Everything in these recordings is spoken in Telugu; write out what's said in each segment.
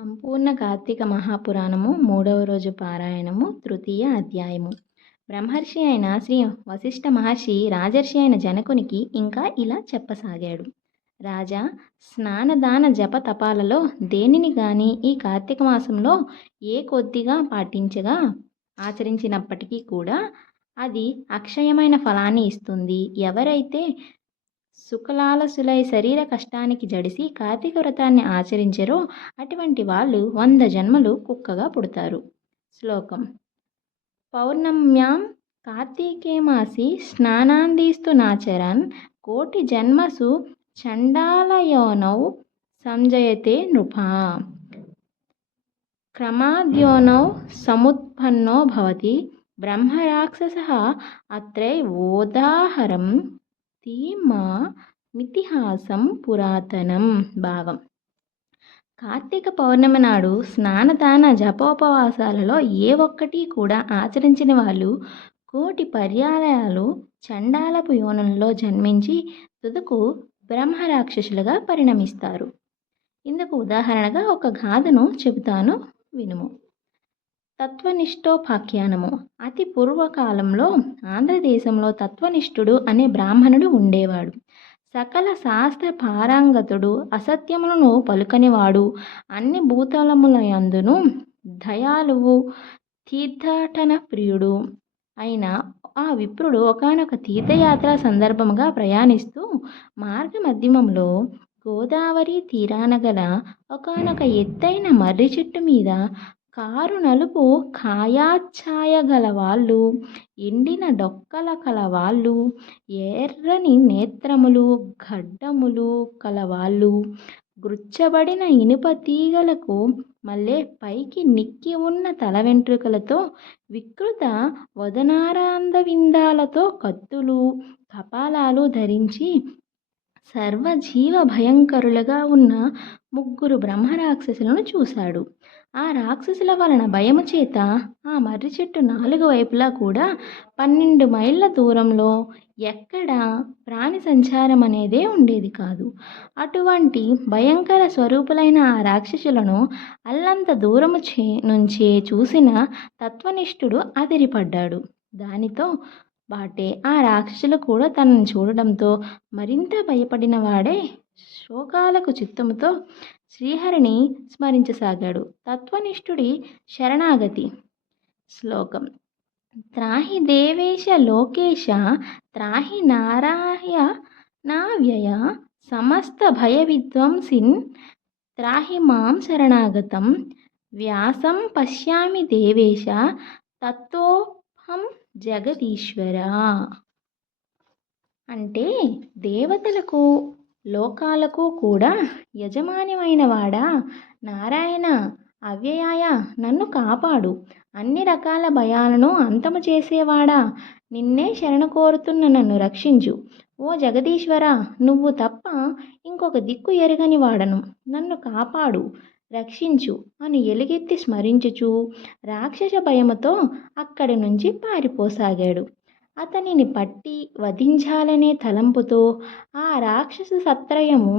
సంపూర్ణ కార్తీక మహాపురాణము మూడవ రోజు పారాయణము తృతీయ అధ్యాయము. బ్రహ్మర్షి అయిన శ్రీ వశిష్ఠ మహర్షి రాజర్షి అయిన జనకునికి ఇంకా ఇలా చెప్పసాగాడు. రాజా స్నానదాన జప తపాలలో దేనిని గాని ఈ కార్తీక మాసంలో ఏ కొద్దిగా పాటించగా? ఆచరించినప్పటికీ కూడా అది అక్షయమైన ఫలాన్ని ఇస్తుంది. ఎవరైతే సుఖలాలసులై శరీర కష్టానికి జడిసి కార్తీక వ్రతాన్ని ఆచరించరో అటువంటి వాళ్ళు వంద జన్మలు కుక్కగా పుడతారు. శ్లోకం. పౌర్ణమ్యాం కార్తీకే మాసి స్నానాందీస్తునాచరన్ కోటి జన్మసు చండాలయోనౌ సంజయతే నృపా. క్రమాద్యోనౌ సముత్పన్నో భవతి బ్రహ్మరాక్షస తీమా మితిహాసం పురాతనం భాగం కార్తీక పౌర్ణమి నాడు స్నానదాన జపోపవాసాలలో ఏ ఒక్కటి కూడా ఆచరించిన వాళ్ళు కోటి పర్యాలయాలు చండాలపు యోనంలో జన్మించి తుదకు బ్రహ్మరాక్షసులుగా పరిణమిస్తారు. ఇందుకు ఉదాహరణగా ఒక గాథను చెబుతాను వినుము. తత్వనిష్టోపాఖ్యానము. అతి పూర్వకాలంలో ఆంధ్రదేశంలో తత్వనిష్ఠుడు అనే బ్రాహ్మణుడు ఉండేవాడు. సకల శాస్త్ర పారాంగతుడు అసత్యములను పలుకనివాడు. అన్ని భూతలములందును దయాలువు తీర్థాటన ప్రియుడు అయిన ఆ విప్రుడు ఒకనొక తీర్థయాత్ర సందర్భముగా ప్రయాణిస్తూ మార్గ మధ్యమంలో గోదావరి తీరాన గల ఒకనొక ఎత్తైన మర్రి చెట్టు మీద కారు నలుపు కాయాఛాయ గల వాళ్ళు ఎండిన డొక్కల కలవాళ్ళు ఎర్రని నేత్రములు గడ్డములు కలవాళ్ళు. గుచ్చబడిన ఇనుప తీగలకు మళ్ళీ పైకి నిక్కి ఉన్న తల వెంట్రుకలతో వికృత వదనారాంధవిందాలతో కత్తులు కపాలాలు ధరించి సర్వజీవ భయంకరులుగా ఉన్న ముగ్గురు బ్రహ్మరాక్షసులను చూశాడు. ఆ రాక్షసుల వలన భయము చేత ఆ మర్రి చెట్టు నాలుగు వైపులా కూడా పన్నెండు మైళ్ళ దూరంలో ఎక్కడ ప్రాణి సంచారం అనేదే ఉండేది కాదు. అటువంటి భయంకర స్వరూపులైన ఆ రాక్షసులను అల్లంత దూరము చే నుంచే చూసిన తత్వనిష్ఠుడు అదిరిపడ్డాడు. దానితో బాటే ఆ రాక్షసులు కూడా తనను చూడడంతో మరింత భయపడిన వాడే శోకాలకు చిత్తముతో శ్రీహరిని స్మరించసాగాడు. తత్వనిష్ఠుడి శరణాగతి. శ్లోకం. త్రాహి దేవేశ లోకేశ త్రాహి నారాయ నావ్యయ సమస్త భయ విద్వంసిన్ త్రాహి మాం శరణాగతం. వ్యాసం పశ్యామి దేవేశ తత్వోహం జగదీశ్వర. అంటే దేవతలకు లోకాలకు కూడా యజమానివైన వాడా నారాయణ అవ్యయాయ నన్ను కాపాడు. అన్ని రకాల భయాలను అంతము చేసేవాడా? నిన్నే శరణ కోరుతున్న నన్ను రక్షించు. ఓ జగదీశ్వర నువ్వు తప్ప ఇంకొక దిక్కు ఎరగని వాడను నన్ను కాపాడు. రక్షించు అని ఎలుగెత్తి స్మరించుచు రాక్షస భయముతో అక్కడి నుంచి పారిపోసాగాడు. అతనిని పట్టి వధించాలనే తలంపుతో ఆ రాక్షస సత్రయము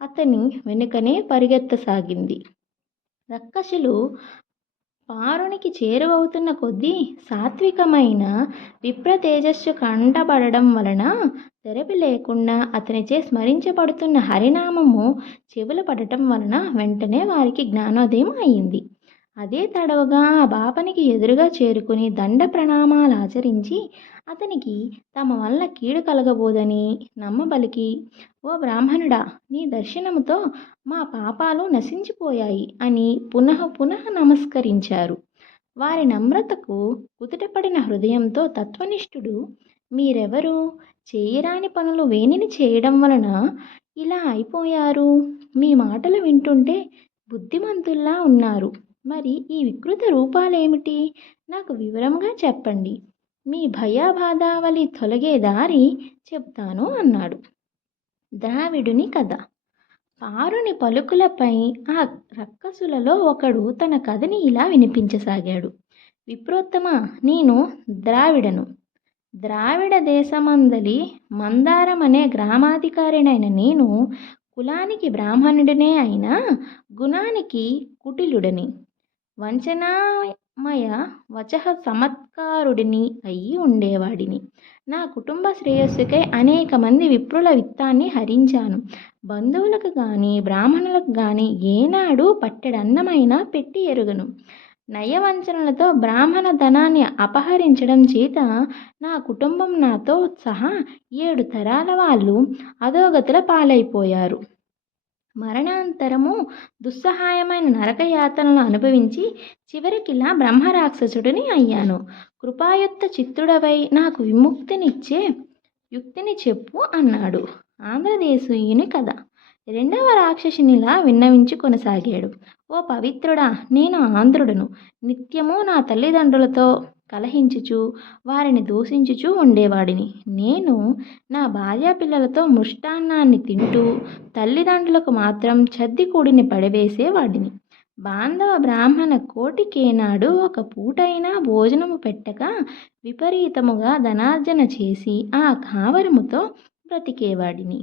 అతని వెనుకనే పరిగెత్తసాగింది. రక్కసులు పారునికి చేరువవుతున్న కొద్దీ సాత్వికమైన విప్ర తేజస్సు కంటబడడం వలన తెరపి లేకుండా అతనిచే స్మరించబడుతున్న హరినామము చెవులు పడటం వలన వెంటనే వారికి జ్ఞానోదయం అయింది. అదే తడవగా ఆ బాపనికి ఎదురుగా చేరుకుని దండ ప్రణామాలు ఆచరించి అతనికి తమ వల్ల కీడు కలగబోదని నమ్మబలికి ఓ బ్రాహ్మణుడా నీ దర్శనముతో మా పాపాలు నశించిపోయాయి అని పునః పునః నమస్కరించారు. వారి నమ్రతకు కుదుటపడిన హృదయంతో తత్వనిష్ఠుడు మీరెవరు? చేయరాని పనులు వేణిని చేయడం వలన ఇలా అయిపోయారు? మీ మాటలు వింటుంటే బుద్ధిమంతుల్లా ఉన్నారు. మరి ఈ వికృత రూపాలేమిటి? నాకు వివరంగా చెప్పండి. మీ భయాబాధావళి తొలగే దారి చెప్తాను అన్నాడు. ద్రావిడుని కథ. పారుని పలుకులపై ఆ రక్కసులలో ఒకడు తన కథని ఇలా వినిపించసాగాడు. విప్రోత్తమ నేను ద్రావిడను. ద్రావిడ దేశమందలి మందారం అనే గ్రామాధికారినైన నేను కులానికి బ్రాహ్మణుడినే అయినా గుణానికి కుటిలుడని. వంచనామయ వచః చమత్కారుడిని అయి ఉండేవాడిని. నా కుటుంబ శ్రేయస్సుకై అనేక మంది విప్రుల విత్తాన్ని హరించాను. బంధువులకు కానీ బ్రాహ్మణులకు కానీ ఏనాడు పట్టెడన్నమైనా పెట్టి ఎరుగను. నయవంచనలతో బ్రాహ్మణ ధనాన్ని అపహరించడం చేత నా కుటుంబం నాతో సహా ఏడు తరాల వాళ్ళు అధోగతుల పాలైపోయారు. మరణాంతరము దుస్సహాయమైన నరకయాతనలు అనుభవించి చివరికిలా బ్రహ్మరాక్షసుడిని అయ్యాను. కృపాయుక్త చిత్తుడవై నాకు విముక్తినిచ్చే యుక్తిని చెప్పు అన్నాడు. ఆంధ్రదేశీయుని కథ. రెండవ రాక్షసునిలా విన్నవించి కొనసాగాడు. ఓ పవిత్రుడా నేను ఆంధ్రుడను. నిత్యము నా తల్లిదండ్రులతో కలహించుచు వారిని దూషించుచు ఉండేవాడిని. నేను నా భార్యా పిల్లలతో మృష్టాన్నాన్ని తింటూ తల్లిదండ్రులకు మాత్రం చద్దికూడిని పడవేసేవాడిని. బాంధవ బ్రాహ్మణ కోటికేనాడు ఒక పూటైనా భోజనము పెట్టక విపరీతముగా ధనార్జన చేసి ఆ కావరముతో బ్రతికేవాడిని.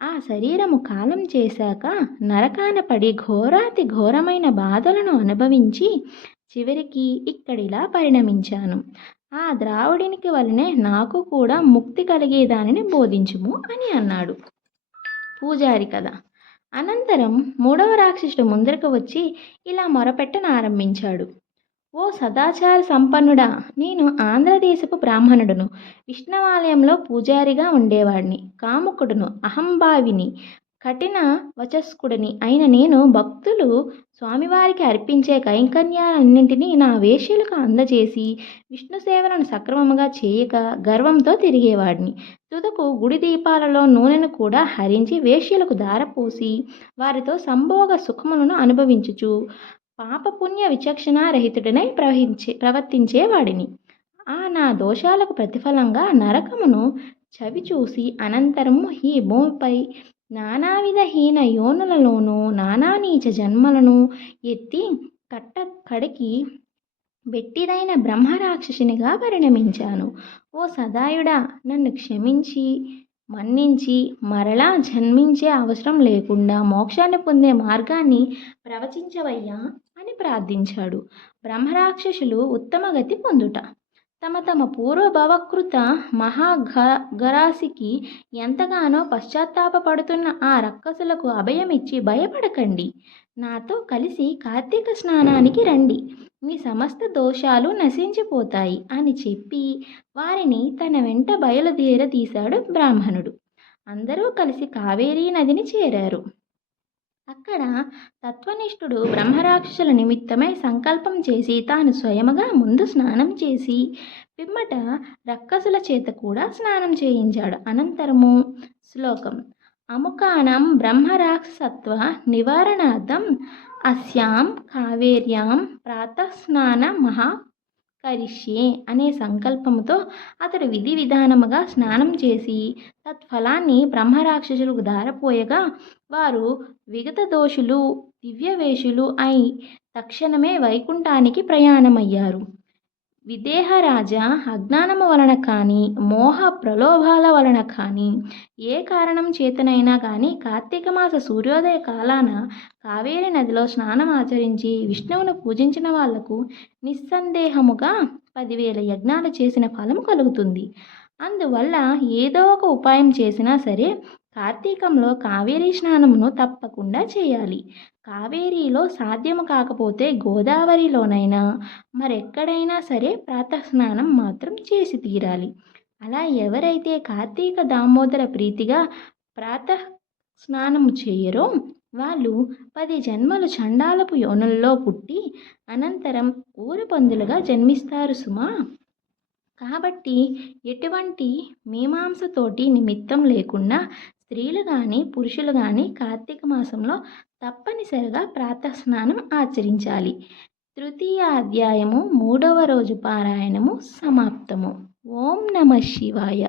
ఆ శరీరము కాలం చేశాక నరకాన పడి ఘోరాతి ఘోరమైన బాధలను అనుభవించి చివరికి ఇక్కడిలా పరిణమించాను. ఆ ద్రావిడికి వలనే నాకు కూడా ముక్తి కలిగేదానిని బోధించుము అని అన్నాడు. పూజారి కథ. అనంతరం మూడవ రాక్షసుడు ముందరకు వచ్చి ఇలా మొరపెట్టనారంభించాడు ఓ సదాచార సంపన్నుడా! నేను ఆంధ్రదేశపు బ్రాహ్మణుడును. విష్ణువాలయంలో పూజారిగా ఉండేవాడిని. కాముకుడును అహంభావిని కఠిన వచస్కుడిని అయిన నేను భక్తులు స్వామివారికి అర్పించే కైంకర్యాలన్నింటినీ నా వేశ్యలకు అందజేసి విష్ణు సేవలను సక్రమముగా చేయక గర్వంతో తిరిగేవాడిని. తుదకు గుడి దీపాలలో నూనెను కూడా హరించి వేశ్యలకు దారపోసి వారితో సంభోగ సుఖములను అనుభవించుచు పాపపుణ్య విచక్షణారహితుడనై ప్రవహించే ప్రవర్తించేవాడిని. ఆ నా దోషాలకు ప్రతిఫలంగా నరకమును చవి చూసి అనంతరము ఈ భూమిపై నానావిధ హీన యోనులలోనూ నానా నీచ జన్మలను ఎత్తి కట్ట కడికి బెట్టిదైన బ్రహ్మరాక్షసునిగా పరిణమించాను. ఓ సదాయుడా నన్ను క్షమించి మన్నించి మరలా జన్మించే అవసరం లేకుండా మోక్షాన్ని పొందే మార్గాన్ని ప్రవచించవయ్యా అని ప్రార్థించాడు. బ్రహ్మరాక్షసులు ఉత్తమగతి పొందుట. తమ తమ పూర్వభవకృత మహాగరాసికి ఎంతగానో పశ్చాత్తాపడుతున్న ఆ రక్కసులకు అభయమిచ్చి భయపడకండి. నాతో కలిసి కార్తీక స్నానానికి రండి. మీ సమస్త దోషాలు నశించిపోతాయి అని చెప్పి వారిని తన వెంట బయలుదేరదీశాడు బ్రాహ్మణుడు. అందరూ కలిసి కావేరీ నదిని చేరారు. అక్కడ తత్వనిష్ఠుడు బ్రహ్మరాక్షసుల నిమిత్తమై సంకల్పం చేసి తాను స్వయముగా ముందు స్నానం చేసి పిమ్మట రక్కసుల చేత కూడా స్నానం చేయించాడు. అనంతరము శ్లోకం. అముకానం బ్రహ్మరాక్షసత్వ నివారణార్థం అస్యాం కావేర్యాం ప్రాతస్నాన మహా కరిష్యే అనే సంకల్పముతో అతడు విధి విధానముగా స్నానం చేసి తత్ఫలాన్ని బ్రహ్మరాక్షసులకు దారపోయగా వారు విగత దోషులు దివ్యవేషులు అయి తక్షణమే వైకుంఠానికి ప్రయాణమయ్యారు. విదేహరాజా అజ్ఞానము వలన కానీ మోహ ప్రలోభాల వలన కానీ ఏ కారణం చేతనైనా కానీ కార్తీక మాస సూర్యోదయ కాలాన కావేరి నదిలో స్నానం ఆచరించి విష్ణువును పూజించిన వాళ్ళకు నిస్సందేహముగా పదివేల యజ్ఞాలు చేసిన ఫలం కలుగుతుంది. అందువల్ల ఏదో ఒక ఉపాయం చేసినా సరే కార్తీకంలో కావేరీ స్నానమును తప్పకుండా చేయాలి. కావేరీలో సాధ్యము కాకపోతే గోదావరిలోనైనా మరెక్కడైనా సరే ప్రాతస్నానం మాత్రం చేసి తీరాలి. అలా ఎవరైతే కార్తీక దామోదర ప్రీతిగా ప్రాతః స్నానము చేయరో వాళ్ళు పది జన్మలు చండాలపు యోనుల్లో పుట్టి అనంతరం ఊరు పందులుగా జన్మిస్తారు సుమా. కాబట్టి ఎటువంటి మీమాంసతోటి నిమిత్తం లేకుండా స్త్రీలు కానీ పురుషులు కానీ కార్తీక మాసంలో తప్పనిసరిగా ప్రాతస్నానం ఆచరించాలి. తృతీయ అధ్యాయము మూడవ రోజు పారాయణము సమాప్తము. ఓం నమ శివాయ.